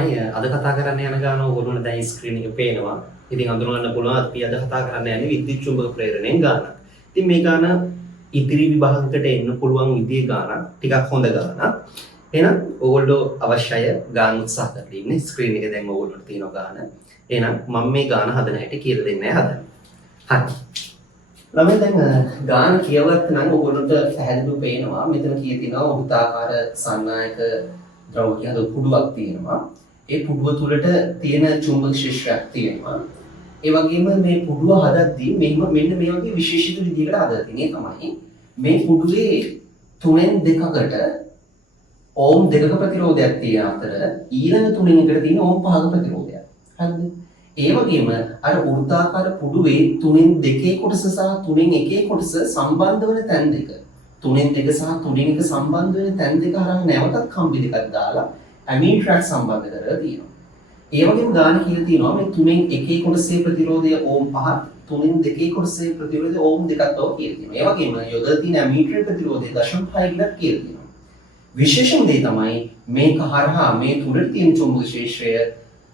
තමයි අද කතා කරන්න යන ගාන ඕගොල්ලන්ට දැන් ස්ක්‍රීන් එක පේනවා. ඉතින් අඳුනගන්න පුළුවන් අපි අද කතා කරන්න යන්නේ විද්‍යුත් චුම්බක ප්‍රේරණයෙන් ගානක්. ඉතින් මේ ගාන ඉදිරි විභාගයකට එන්න පුළුවන් විදිහේ ගානක්, ටිකක් හොඳ ගානක්. එහෙනම් ඕගොල්ලෝ අවශ්‍යය ගාන උත්සාහ කරලා ඉන්නේ. ස්ක්‍රීන් එකේ දැන් ඕගොල්ලන්ට තියෙන ගාන. එහෙනම් මම මේ ගාන හදන හැටි කියලා දෙන්නයි හදන්නේ. හරි. ළමයි දැන් ගාන කියවත් නම් ඕගොල්ලන්ට පැහැදිලිව පේනවා. මෙතන කී තියෙනවා වෘත්තාකාර සන්නායක ද්‍රව්‍ය හද පුඩුවක් තියෙනවා. ඒ පුඩුව තුලට තියෙන චුම්බක ශිෂ්‍යයක් තියෙනවා. ඒ වගේම මේ පුඩුව හදද්දී මෙන්න මේ වගේ විශේෂිත විදිහකට හදලා තියෙන්නේ තමයි මේ පුඩුවේ 3න් 2කට ඕම් 2ක ප්‍රතිරෝධයක් තියෙන අතර ඊළඟ 3න් එකට තියෙන ඕම් 5ක ප්‍රතිරෝධයක්. හරිද? ඒ වගේම අර වෘත්තාකාර පුඩුවේ 3න් 2 කොටස සහ 3න් 1 කොටස සම්බන්ධ වන තැන් දෙක 3න් 2 සහ 3න් 1 සම්බන්ධ වෙන තැන් දෙක හරහා නැවතත් කම්බි දෙකක් දාලා ඇමීට්‍රැක් සම්බන්ධ කරලා තියෙනවා. ඒ වගේම ගාන කියලා තියෙනවා මේ 3න් 1 කොටසේ ප්‍රතිරෝධය ඕම් 5ක් 3න් 2 කොටසේ ප්‍රතිරෝධය ඕම් 2ක් තව කියලා තියෙනවා. ඒ වගේම යොදලා තියෙන ඇමීට්‍රැක් ප්‍රතිරෝධය 0.5 කියලා තියෙනවා. විශේෂම දේ තමයි මේක හරහා මේ තුරට තියෙන චුම්බක ක්ෂේත්‍රය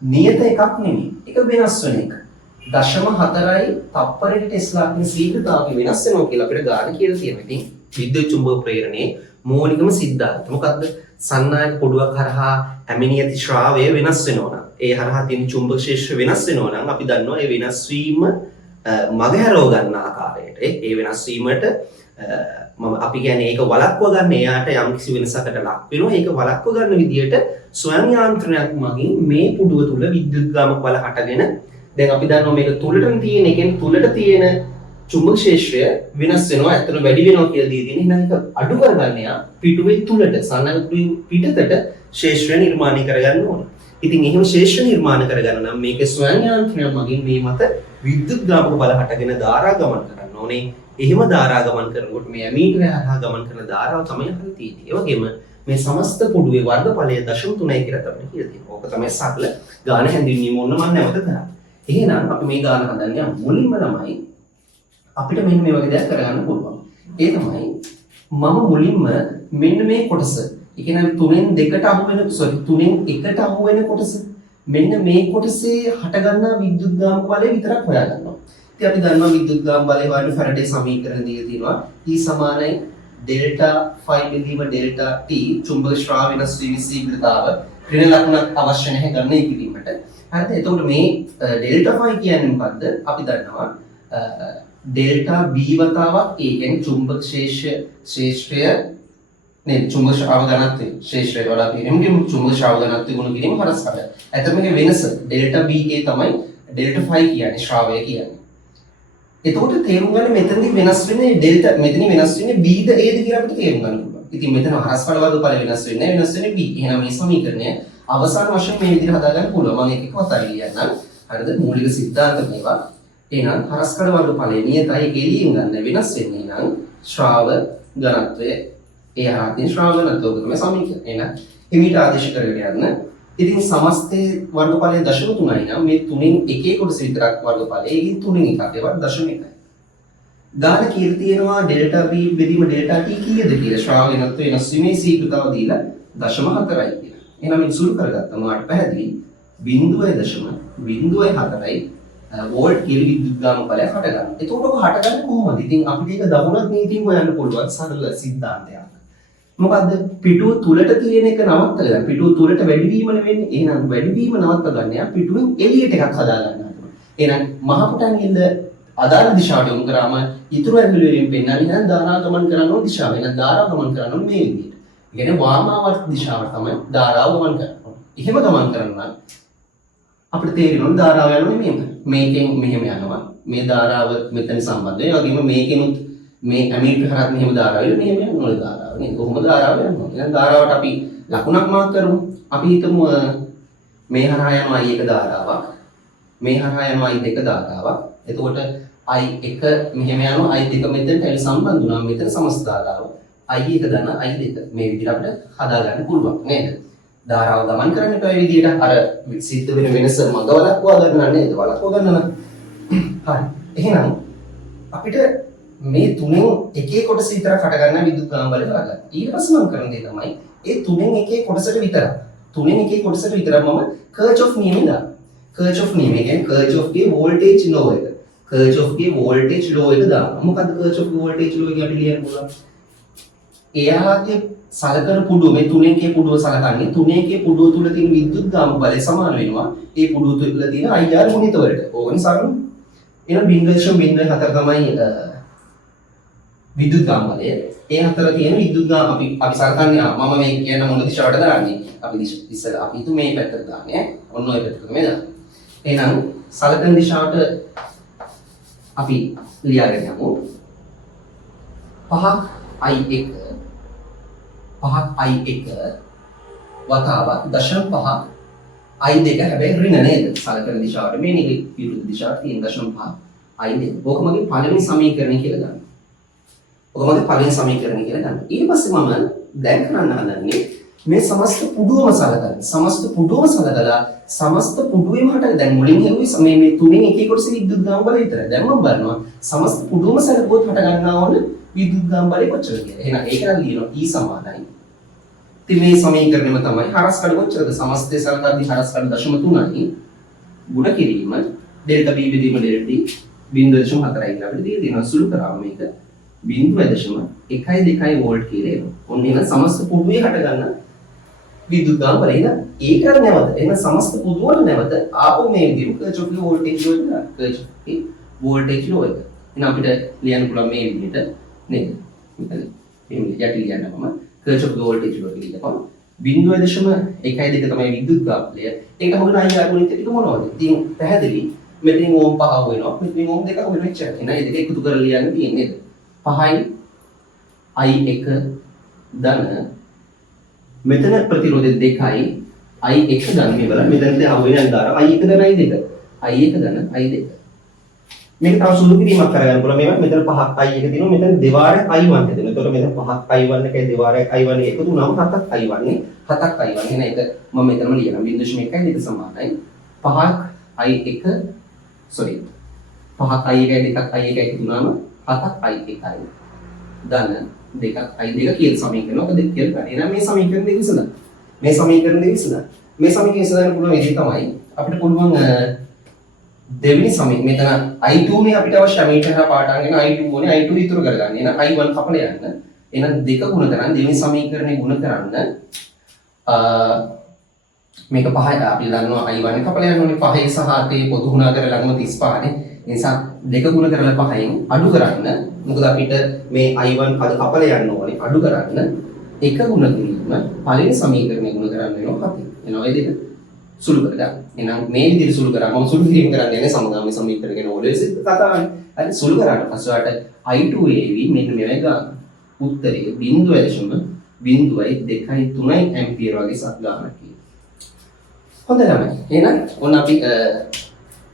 නියත එකක් නෙමෙයි. ඒක වෙනස් වෙන එක. 0.4යි තප්පරයකට ටෙස්ලාකින් ශීඝ්‍රතාවය වෙනස් වෙනවා කියලා අපිට ගාන කියලා තියෙනවා. ඉතින් විද්‍යුත් චුම්බක ප්‍රේරණයේ මූලිකම සිද්ධාන්ත මොකක්ද? සන්නායක පොඩුවක් හරහා ඇමිනි ඇති ශ්‍රාවය වෙනස් වෙනවා නම් ඒ හරහා තියෙන චුම්බක ක්ෂේත්‍ර වෙනස් වෙනවා නම් අපි දන්නවා ඒ වෙනස් වීම මගහැරව ගන්න ආකාරයට ඒ වෙනස් වීමට අපි කියන්නේ ඒක වළක්ව ගන්න එයාට යම්කිසි වෙනසකට ලක් වෙනවා. ඒක වළක්ව ගන්න විදියට ස්වයං යාන්ත්‍රණයක් මගින් මේ පුඩුව තුල විද්‍යුත් ගාමක බල හටගෙන දැන් අපි දන්නවා මේක තුලටම තියෙන එකෙන් තුලට තියෙන චුම්බක ක්ෂේත්‍රය වෙනස් වෙනවා. ඇත්තට වැඩි වෙනවා කියලා දී තියෙන. එහෙනම් ඒක අඩු කරගන්න යා පිටුවේ තුලට සන්නක පිටතට ක්ෂේත්‍රය නිර්මාණය කරගන්න ඕන. ඉතින් එහෙම ක්ෂේත්‍ර නිර්මාණය කරගන්න නම් මේක ස්වයං යාන්ත්‍රණයක් මගින් මේ මත විද්‍යුත් ගාමක බල හටගෙන ධාරා ගමන් කරන්න ඕනේ. එහෙම ධාරා ගමන් කරනකොට මේ ඇමීටරය හරහා ගමන් කරන ධාරාව තමයි හරි තියෙන්නේ. ඒ වගේම මේ සමස්ත පොඩුවේ වර්ගඵලය 0.3යි කියලා තමයි කියලා තියෙනවා. ඕක තමයි සරල ගාන හැඳින්වීම ඕන මම නැවත කරා. එහෙනම් අපි මේ ගාන හදන්නේ මුලින්ම තමයි අපිට මෙන්න මේ වගේ දෙයක් කරගන්න පුළුවන්. ඒ තමයි මම මුලින්ම මෙන්න මේ කොටස. ඒ කියන්නේ 3න් 2ට අහු වෙන 3න් 1ට අහු වෙන කොටස. මෙන්න මේ කොටසේ හට ගන්නා විද්‍යුත් ගාමක බලය විතරක් හොයාගන්නවා. ඉතින් අපි දන්නවා විද්‍යුත් ගාමක බලය වගේ ෆැරඩේ සමීකරණ දීලා තියෙනවා. E සමානයි ඩෙල්ටා ෆයි බෙදීම ඩෙල්ටා t චුම්බක ශ්‍රාව වෙනස් වීම ශීඝ්‍රතාව ඍණ ලකුණක් අවශ්‍ය නැහැ ගන්න ඉදිරියට. හරිද? එතකොට මේ ඩෙල්ටා ෆයි කියන්නේ මොකද්ද? අපි දන්නවා ඩෙල්ටා b වතාවක් ඒ කියන්නේ චුම්බක ක්ෂේත්‍රය නේ චුම්බක ශ්‍රාව ඝනත්වය ක්ෂේත්‍රය වඩා පිරිමකින් චුම්බක ශ්‍රාව ඝනත්වය ගුණ කිරීම හරස් කරලා. ඇත්තට මේකේ වෙනස ඩෙල්ටා b ඒ තමයි ඩෙල්ටා ෆයි කියන්නේ ශ්‍රාවය කියන්නේ. එතකොට තේරුම් ගන්න මෙතනදී වෙනස් වෙන්නේ ඩෙල්ටා මෙතනින් වෙනස් වෙන්නේ b ද a ද කියලා අපිට තේරුම් ගන්න පුළුවන්. ඉතින් මෙතන හරස්ඵල වර්ගඵල වෙනස් වෙන්නේ නැහැ වෙනස් වෙන්නේ b. එහෙනම් මේ සමීකරණය අවසාන වශයෙන් මේ විදිහට හදා ගන්න පුළුවන්. මම එක එක වතාවයි ලියන්නම්. හරිද? මූලික සිද්ධාන්ත මේවා. එහෙනම් හරස්කඩ වර්ගඵලය නියතයි ඒක එළියෙන් ගන්න වෙනස් වෙන්නේ නම් ශ්‍රාව ඝනත්වය ඒ හරහා ශ්‍රාව ඝනත්වය තමයි සමීකරණය. එහෙනම් හිමීට ආදේශ කරගෙන යන්න. ඉතින් සමස්තයේ වර්ගඵලය 0.3යි නම් මේ 3න් 1 කොටස විතරක් වර්ගඵලය. ඒකෙන් 3න් එකක් ඒවත් 0.1යි. ගාන කියලා තියෙනවා ඩෙල්ටා b බෙදීම ඩෙල්ටා t කීයද කියලා ශ්‍රාව ඝනත්වය වෙනස් වීමේ ශීඝ්‍රතාව දීලා 0.4යි කියලා. එහෙනම් මේ සුළු කරගත්තම ඔයාලට පැහැදිලි 0.04යි වෝල්ට් කියලා විද්‍යුත් ගාමක බලයක් හට ගන්න. එතකොට ඔක හටගන්නේ කොහොමද? ඉතින් අපිට ඒක දහුණක් නීතියෙන් හොයන්න පුළුවන් සරල සිද්ධාන්තයක්. මොකද්ද? පිටුව තුලට තියෙන එක නවත්තලා පිටුව තුලට වැඩිවීමනේ වෙන්නේ. එහෙනම් වැඩිවීම නවත්ත ගන්න යා පිටුවෙන් එළියට එකක් හදා ගන්නවා. එහෙනම් මහ පුටන්ගිල්ල අදාළ දිශාවට යොමු කරාම ඉතුරු ඇඟිලි වලින් පෙන්වන්නේ නම් ධාරා ගමන් කරන ඕන දිශාව. එහෙනම් ධාරා ගමන් කරන ඕන මේ විදිහට. ඒ කියන්නේ වාමාවර්ත දිශාවට තමයි ධාරාව ගමන් කරන්නේ. එහෙම ගමන් කරනවා අපිට තේරෙනවා ධාරාව යන්නේ මෙහෙම. මේකෙන් මෙහෙම යනවා. මේ ධාරාව මෙතන සම්බන්ධ වෙනවා. ඒ වගේම මේකෙනුත් මේ ඇමීටර් හරහා මෙහෙම ධාරාව එන්නේ මෙහෙම යනවා ධාරාව. නේද? කොහොමද ධාරාව යනවා? එහෙනම් ධාරාවට අපි ලකුණක් මාක් කරමු. අපි හිතමු මේ හරහා යනවා I1 ධාරාවක්. මේ හරහා යනවා I2 ධාරාවක්. එතකොට I1 මෙහෙම යනවා I2 මෙතනට ඇවි සම්බන්ධ වුණා. මෙතන සමස්ත ධාරාව. I1 ධන I2 මේ විදිහට අපිට හදා ගන්න පුළුවන් නේද? ධාරාව ගමන් කරන්න එපා මේ විදිහට අර සිද්ධ වෙන වෙනස මඟ වළක්වා ගන්න නේද? වළක්වා ගන්න නම්. හරි. එහෙනම් අපිට මේ තුනෙන් එකේ කොටස විතරක් හට ගන්න විද්‍යුත් ගාම බලය හොයාගන්න. ඊට පස්සේ මම කරන දේ තමයි ඒ තුනෙන් එකේ කොටසට විතරක් තුනෙන් එකේ කොටසට විතරක් මම Kirchhoff නියමය දානවා. Kirchhoff නියමය කියන්නේ Kirchhoff ගේ voltage law එක. Kirchhoff ගේ voltage law එක දානවා. මොකද්ද Kirchhoff ගේ voltage law එක අපි ලියන්න පුළුවන්? එයාගේ සලකන පුඩුව මේ තුනෙන් එකේ පුඩුව සලකන්නේ තුනෙන් එකේ පුඩුව තුල තියෙන විද්‍යුත් ගාම බලය සමාන වෙනවා ඒ පුඩුව තුල තියෙන IR ගුණිතවලට. ඕකනේ සරලව. එහෙනම් 0.04 තමයි විද්‍යුත් ගාම බලය. ඒ අතර තියෙන විද්‍යුත් ගාම අපි සලකන්නේ මම මේ කියන මොන දිශාවට දාන්නේ. අපි ඉස්සෙල්ලා අපි හිතුව මේ පැත්තට දාන්නේ. ඔන්න ඔය පැත්තට තමයි දාන්නේ. එහෙනම් සලකන දිශාවට අපි ලියාගෙන යමු. 5ක් I1 වතාවක් 0.5 I2 හැබැයි ඍණ නේද? සලකන දිශාවට මේ විරුද්ධ දිශාවට තියෙන 0.5 I2. ඕක මගේ පළවෙනි සමීකරණය කියලා ගන්න. ඕක මගේ පළවෙනි සමීකරණය කියලා ගන්න. ඊට පස්සේ මම දැන් කරන්න හදන්නේ මේ සමස්ත පුඩුවම සලකන්න. සමස්ත පුඩුවම සලකලා සමස්ත පුඩුවේම හට දැන් මුලින් හෙව්වේ මේ තුනෙන් එකේ කොටසේ විද්‍යුත් ගාම බලය විතරයි. දැන් මම බලනවා සමස්ත පුඩුවම සලකුවොත් හට ගන්නා වුණ විද්‍යුත් ගාම බලය කොච්චරද කියලා. එහෙනම් ඒක නම් ලියනවා E සමානයි. ඉතින් මේ සමීකරණයම තමයි හරස් කඩ කොච්චරද? සමස්තය සලකද්දී හරස් කඩ 0.3යි ගුණ කිරීම ඩෙල්ටා B බෙදීම ඩෙල්ටා T 0.4යි කියලා අපිට දෙනවා. සුළු කරාම මේක 0.12 වෝල්ට් කියලා එනවා. ඔන්න එහෙනම් සමස්ත පුඩුවේ හට ගන්න විද්‍යුත් ගාම බලය නේද? ඒක නැවත එහෙනම් සමස්ත පුඩුවම නැවත ආපහු මේ විදිහට Kirchhoff ගේ වෝල්ටේජ් ලෝ එක ගන්න. Kirchhoff ගේ වෝල්ටේජ් ලෝ එක. එහෙනම් අපිට ලියන්න පුළුවන් මේ විදිහට නේද? මෙතන මේ යටි ලියන්නම Kirchhoff ගේ වෝල්ටේජ් ලෝ එක ලියපම 0.12 තමයි විද්‍යුත් ගාම බලය. ඒක හොගන IR ගුණිත ටික මොනවද? ඉතින් පැහැදිලි මෙතනින් ඕම් 5 වෙනවා. මෙතනින් ඕම් 2 වෙනවා එච්චරයි. එහෙනම් මේ දෙක එකතු කරලා ලියන්න තියෙන්නේ නේද? 5යි I1 ධන මෙතන ප්‍රතිරෝධය 2යි I1 ධන මේ බලන්න මෙතන දැන් අහු වෙන අන්දාර I1 ධන I2 I1 ධන I2 මේක තව සුළු කිරීමක් කරගන්න පුළුවන් මේවා මෙතන 5ක් I1 තියෙනවා මෙතන දෙවාරයක් I1 තියෙනවා එතකොට මෙතන 5ක් I1 එකයි දෙවාරයක් I1 එකතු වුණාම 7ක් I1 7ක් I1 එහෙනම් ඒක මම මෙතනම ලියනවා 0.1යි දෙක සමානයි 5ක් I1 sorry 5ක් I1යි දෙකක් I1 එකතු වුණාම 7ක් I1යි ධන දෙකක් I2 කියලා සමීකරණ ඔක දෙක කියලා ගන්න. එහෙනම් මේ සමීකරණ දෙක විසඳන්න. මේ සමීකරණ දෙක විසඳන්න. මේ සමීකරණ විසඳන්න පුළුවන් විදිහ තමයි අපිට පුළුවන් දෙවෙනි සමීකරණ මෙතන I2 නේ අපිට අවශ්‍ය මීටර හා පාට අරගෙන I2 ඕනේ I2 ඉතුරු කරගන්න. එහෙනම් I1 කපලා යන්න. එහෙනම් දෙක ගුණ කරන් දෙවෙනි සමීකරණේ ගුණ කරන්න මේක 5යි අපි දන්නවා I1 කපලා යන්න ඕනේ 5 සහ 8 පොදු ගුණ කර ළඟම 35 නේ. ඒ නිසා දෙක ගුණ කරලා 5න් අඩු කරන්න. මොකද අපිට මේ I1 අද කපලා යන්න ඕනේ අඩු කරන්න. එක ගුණ කිරීම පළවෙනි සමීකරණය ගුණ කරන්න වෙනවා 7. එනවා ඒ දෙක සුළු කරගන්න. එහෙනම් මේ විදිහට සුළු කරාම මම සුළු කිරීම කරන්න යන්නේ සමගාමී සමීකරණ ගැන ඔලෙස් කතාවනේ. හරි සුළු කරාට පස්සේ වාට I2AV මෙන්න මේවයි ගන්න. උත්තරේ 0.02.3 ඇම්පියර් වගේ සත් ගන්නක් කියනවා. හොඳයි ළමයි. එහෙනම් ඔන්න අපි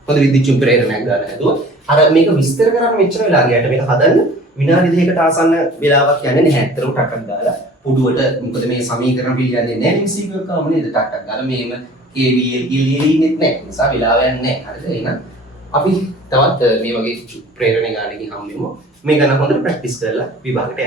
පොද විද්‍යුත් ප්‍රේරණයක් ගන්න හැදුවා. අර මේක විස්තර කරන්න මෙච්චර වෙලා ගියාට මේක හදන්න විනාඩි දෙකකට ආසන්න වෙලාවක් යන්නේ නැහැ. ඇත්තටම ටක්ක් දාලා පුඩුවට මොකද මේ සමීකරණ පිළිගන්නේ නැහැ MCQ එකම නේද ටක්ක් දාලා මේම KVL ඉල්ලීනෙත් නැහැ. ඒ නිසා වෙලාව යන්නේ නැහැ. හරිද? එහෙනම් අපි තවත් මේ වගේ ප්‍රේරණ ගානකින් හම්බෙමු. මේ ගැන හොඳට ප්‍රැක්ටිස් කරලා විභාගයට